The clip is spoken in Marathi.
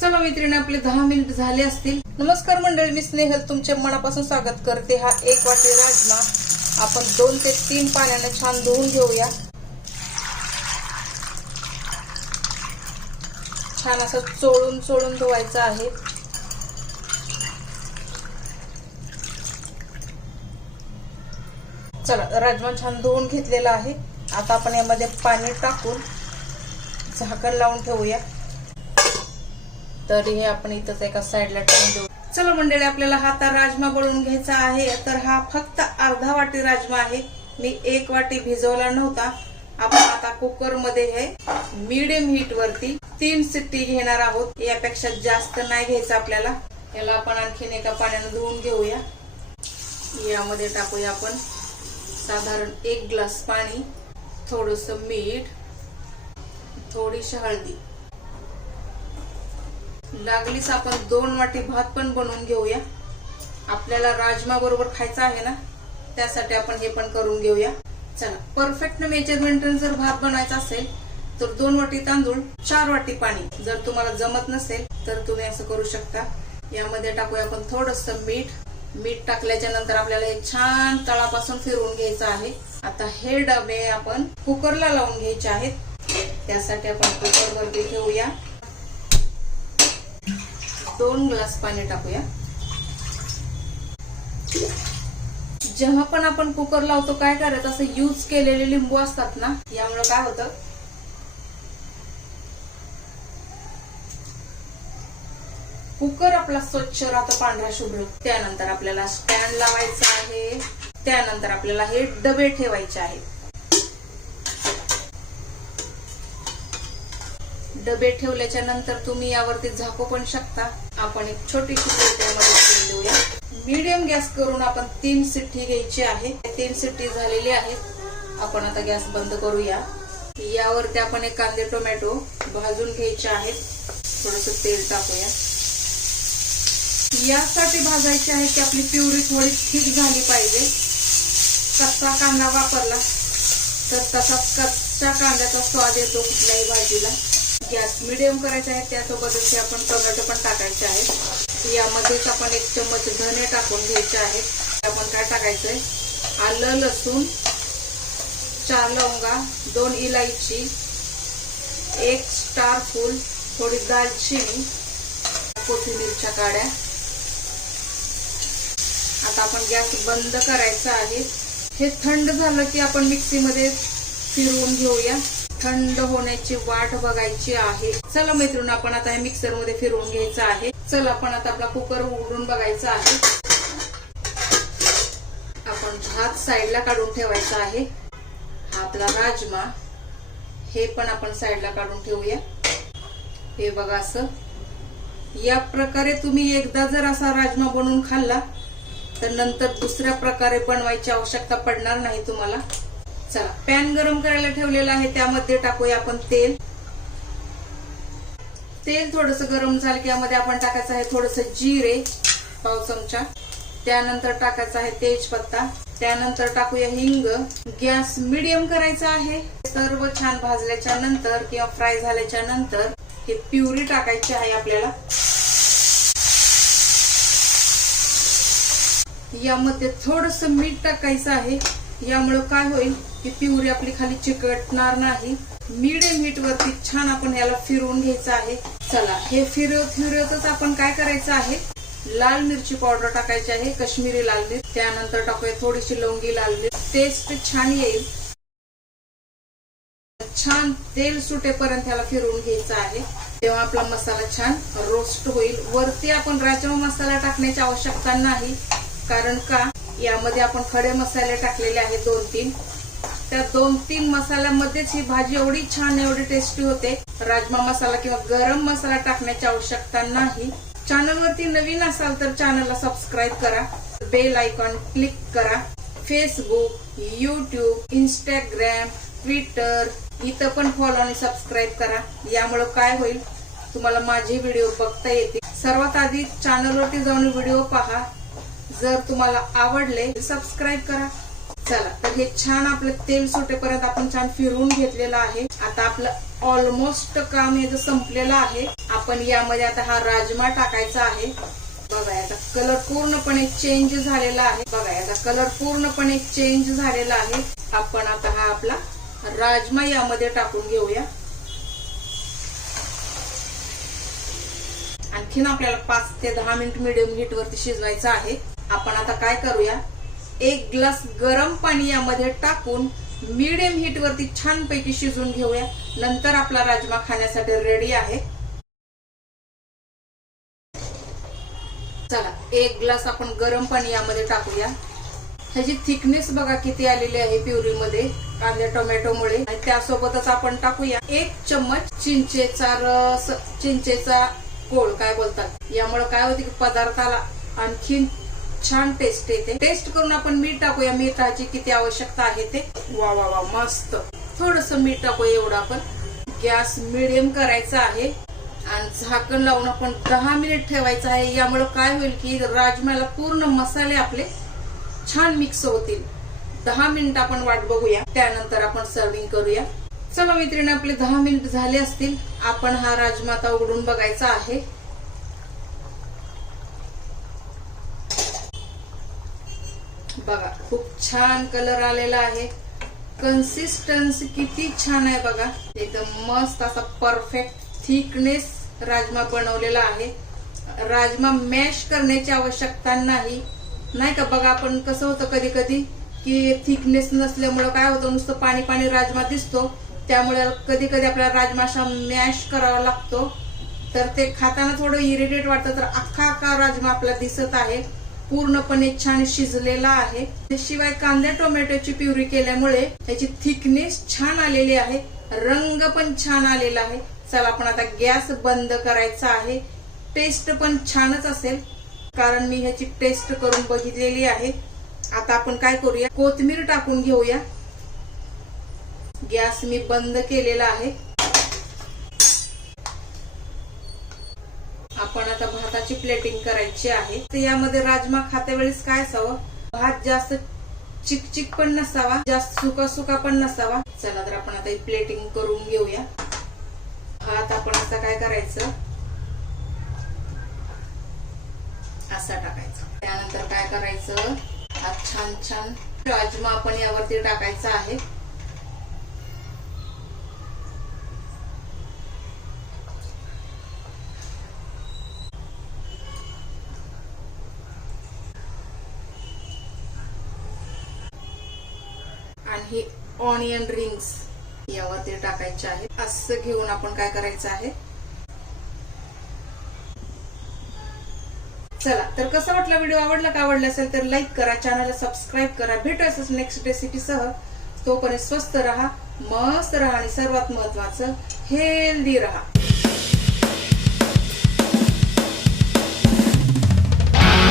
चला मैत्रिणी आपले दहा मिनिट झाले असतील. नमस्कार मंडळी मी स्नेहल. तुमच्या मनापासून स्वागत करते हा एक वाटी राजमा. आपण दोन ते तीन पाण्याने छान धुवून घेऊया. छान असं चोळून चोळून धुवायचं आहे. चला राजमा छान धुवून घेतलेला आहे. आता आपण यामध्ये पाणी टाकून झाकण लावून ठेवूया. तर हे आपण इथंच एका साईडला ठेवून देऊ. चला मंडळी आपल्याला हा आता राजमा बनवून घ्यायचा आहे. तर हा फक्त अर्धा वाटी राजमा आहे. मी एक वाटी भिजवला नव्हता. आपण आता कुकरमध्ये हे मिडियम हीट वरती तीन सिट्टी घेणार आहोत. यापेक्षा जास्त नाही घ्यायचं आपल्याला. याला आपण आणखीन एका पाण्यानं धुवून घेऊया. यामध्ये टाकूया आपण साधारण एक ग्लास पाणी थोडस मीठ थोडीशी हळदी. लागलीच आपण दोन वाटी भात पण बनवून घेऊया. आपल्याला राजमा बरोबर खायचा आहे ना? त्यासाठी आपण हे पण करून घेऊया. चला परफेक्ट मेजरमेंट जर भात बनवायचा असेल तर दोन वाटी तांदूळ चार वाटी पाणी. जर तुम्हाला जमत नसेल तर तुम्ही असं करू शकता. यामध्ये टाकूया आपण थोडस मीठ. मीठ टाकल्याच्या नंतर आपल्याला हे छान तळापासून फिरवून घ्यायचं आहे. आता हे डबे आपण कुकरला लावून घ्यायचे आहेत. त्यासाठी आपण कुकर वरती ठेवूया. दोन ग्लास पाणी टाकूया. जेव्हा पण आपण कुकर लावतो काय करायचं? असं यूज केलेले लिंबू असतात ना यामुळे काय होतं? कुकर आपला स्वच्छ राहतो पांढरा शुभ्र. त्यानंतर आपल्याला स्टँड लावायचा आहे. त्यानंतर आपल्याला हे डबे ठेवायचे आहेत. डबे ठेवल्याच्या नंतर तुम्ही यावरती झाकू पण शकता. आपण एक छोटीशी प्लेट देऊया. मीडियम गॅस करून आपण तीन सिट्टी घ्यायची आहे. तीन सिट्टी झालेली आहेत. आपण आता गॅस बंद करूया. यावरती आपण एक कांदे टोमॅटो भाजून घ्यायचे आहेत. थोडस तेल टाकूया. यासाठी भाजायची आहे की आपली प्युरी थोडी थिक झाली पाहिजे. कच्चा कांदा वापरला तर तसा कच्च्या कांद्याचा स्वाद येतो कुठल्याही भाजीला. गॅस मिडियम करायचा आहे त्यासोबतच आपण टोमॅटो पण टाकायचे आहे यामध्येच आपण एक चम्मच धने टाकून घ्यायचे आहेत. आपण काय टाकायचंय? आलं लसूण चार लवंगा दोन इलायची एक स्टार फूल थोडी दालचिनी कोथिंबीरच्या काड्या. आता आपण गॅस बंद करायचा आहे. हे थंड झालं की आपण मिक्सीमध्ये फिरवून घेऊया. थंड होण्याची वाट बघायची आहे. चला मैत्रिणी आपण आता हे मिक्सरमध्ये फिरवून घ्यायचं आहे. चला आपण आता आपला कुकर उघडून बघायचा आहे. आपण भात साईडला काढून ठेवायचा आहे. हा आपला राजमा हे पण आपण साईडला काढून ठेवूया. हे बघा असं. या प्रकारे तुम्ही एकदा जर असा राजमा बनवून खाल्ला तर नंतर दुसऱ्या प्रकारे बनवायची आवश्यकता पडणार नाही तुम्हाला. चला पॅन गरम करायला ठेवलेला आहे त्यामध्ये टाकूया आपण तेल. तेल थोडस गरम झालं की यामध्ये आपण टाकायचं आहे थोडस जिरे पाव चमचा. त्यानंतर टाकायचं आहे तेजपत्ता. त्यानंतर टाकूया हिंग. गॅस मिडियम करायचा आहे. सर्व छान भाजल्याच्या नंतर किंवा फ्राय झाल्याच्यानंतर हे प्युरी टाकायची आहे आपल्याला. यामध्ये थोडस मीठ टाकायचं आहे. यामुळे काय होईल? की पिवरी आपली खाली चिकटणार नाही. मिडियम हीट वरती छान आपण याला फिरवून घ्यायचं आहे. चला हे फिरव फिरवतच आपण काय करायचं आहे? लाल मिरची पावडर टाकायची आहे कश्मीरी लाल मिरच त्यानंतर टाकूया थोडीशी लवंगी लाल मिरच टेस्ट छान येईल. छान तेल सुटेपर्यंत याला फिरवून घ्यायचं आहे. तेव्हा आपला मसाला छान रोस्ट होईल. वरती आपण राजमा मसाला टाकण्याची आवश्यकता नाही. कारण का? यामध्ये आपण खडे मसाले टाकलेले आहेत दोन तीन त्या दोन तीन मसाल्यामध्येच ही भाजी एवढी छान एवढी टेस्टी होते. राजमा मसाला किंवा गरम मसाला टाकण्याची आवश्यकता नाही. चॅनलवरती नवीन असाल तर चॅनलला सबस्क्राईब करा. बेल आयकॉन क्लिक करा. फेसबुक युट्यूब इंस्टाग्राम ट्विटर इथं पण फॉलो आणि सबस्क्राईब करा. यामुळे काय होईल? तुम्हाला माझे व्हिडिओ बघता येतील. सर्वात आधी चॅनलवरती जाऊन व्हिडिओ पहा. जर तुम्हाला आवडले सबस्क्राईब करा. चला तर हे छान आपलं तेल सुटेपर्यंत आपण छान फिरवून घेतलेलं आहे. आता आता आपलं ऑलमोस्ट काम हे संपलेलं आहे आपण यामध्ये आता हा राजमा टाकायचा आहे. बघा याचा कलर पूर्णपणे चेंज झालेला आहे. बघा याचा कलर पूर्णपणे चेंज झालेला आहे. आपण आता हा आपला राजमा यामध्ये टाकून घेऊया. आणखीन आपल्याला पाच ते दहा मिनिट मिडियम हीट वरती शिजवायचं आहे. आपण आता काय करूया? एक ग्लास गरम पाणी यामध्ये टाकून मीडियम हीट वरती छानपैकी शिजून घेऊया. नंतर आपला राजमा खाण्यासाठी रेडी आहे. चला एक ग्लास आपण गरम पाणी यामध्ये टाकूया. ह्याची थिकनेस बघा किती आलेली आहे प्युरीमध्ये कांद्या टोमॅटोमुळे. आणि त्यासोबतच आपण टाकूया एक चम्मच चिंचेचा रस चिंचेचा गोळ काय बोलतात? यामुळे काय होते की पदार्थाला आणखीन छान टेस्ट येते. टेस्ट करून आपण मीठ टाकूया. मिठाची किती आवश्यकता आहे ते. वा वा वा मस्त. थोडस मीठ टाकूया एवढं आपण. गॅस मिडियम करायचा आहे. आणि झाकण लावून आपण दहा मिनिट ठेवायचं आहे. यामुळे काय होईल की राजमाला पूर्ण मसाले आपले छान मिक्स होतील. दहा मिनिट आपण वाट बघूया. त्यानंतर आपण सर्विंग करूया. चला मैत्रिणी आपले दहा मिनिट झाले असतील. आपण हा राजमाता उघडून बघायचा आहे. बघा खूप छान कलर आलेला आहे. कन्सिस्टन्सी किती छान आहे बघा. एकदम मस्त असा परफेक्ट थिकनेस राजमा बनवलेला आहे. राजमा मॅश करण्याची आवश्यकता नाही. नाही का? बघा आपण कसं होतं कधी कधी की थिकनेस नसल्यामुळं काय होतं? नुसतं पाणी पाणी राजमा दिसतो. त्यामुळे कधी कधी आपल्याला राजमा असा मॅश करावा लागतो. तर ते खाताना थोडं इरिटेट वाटतं तर अख्खा अख्खा राजमा आपला दिसत आहे. पूर्णपणे छान शिजलेला आहे. शिवाय कांद्या टोमॅटोची प्युरी केल्यामुळे त्याची थिकनेस छान आलेली आहे. रंग पण छान आलेला आहे. चला आपण आता गॅस बंद करायचा आहे. टेस्ट पण छानच असेल. कारण मी ह्याची टेस्ट करून बघितलेली आहे. आता आपण काय करूया? कोथमीर टाकून घेऊया. गॅस मी बंद केलेला आहे. आपण आता भाताची प्लेटिंग करायची आहे. तर यामध्ये राजमा खात्या वेळेस काय असावं? भात जास्त चिकचिक पण नसावा जास्त सुका सुका पण नसावा. चला तर आपण आता प्लेटिंग करून घेऊया. भात आपण आता काय करायचं? असा टाकायचा. त्यानंतर काय करायचं? हा छान छान राजमा आपण यावरती टाकायचा आहे. आहे ऑनियन रिंग्स यावर ते टाकायचे आहे. असं घेऊन आपण काय करायचं आहे? चला तर कसं वाटलं व्हिडिओ? आवडला का? आवडला असेल तर लाईक करा चॅनलला सबस्क्राईब करा. भेटू असंच नेक्स्ट रेसिपी सह. तोपर्यंत स्वस्त राहा मस्त राहा आणि सर्वात महत्वाचं हेल्दी राहा.